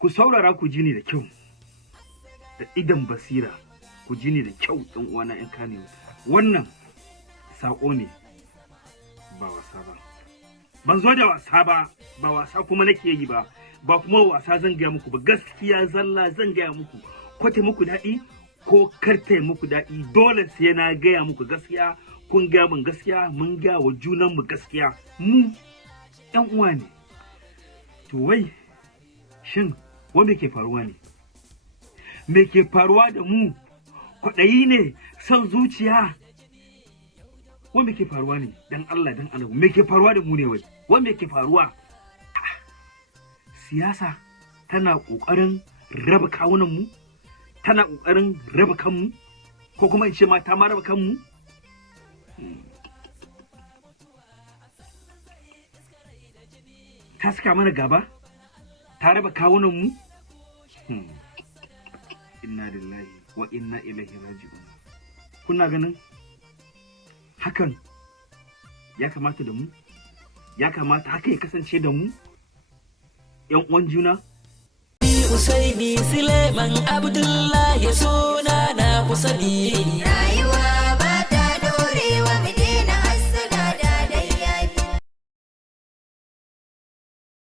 ku saurara ku ji ni da kyau, da idan basira ku ji ni da kyau ɗan uwana ƴan Kannywood. Wannan saƙo ne ba wasa ba. Ban zo da wasa ba, ba wasa kuma nake yi ba, ba kuma wasa zan gaya muku ba, gaskiya zalla zan gaya muku. Kwate muku daɗi ko karte muku daɗi, dole sai na gaya muku gaskiya. Kun gaya min gaskiya, mun gaya wa junanmu gaskiya. Mu ƴan uwa ne. To wai shin wa me ke faruwa ne? Me ke faruwa da mu? Kwaɗayi ne, son zuciya. Wa me ke faruwa ne? Dan Allah dan Allah, me ke faruwa da mu ne wai? Wa me ke faruwa? Siyasa tana ƙoƙarin raba kawunan mu? Tana ƙoƙarin raba kanmu? Ko kuma in ce ma ta ma raba kanmu? Ta saka mana gaba? Ta raba kawunan mu? Inna lillahi wa inna ilaihi raji'un. Kuna ganin hakan ya kamata da mu? Ya kamata haka ya kasance da mu? ‘Yan uwan juna? Usaini Suleiman Abdullahi suna na kusa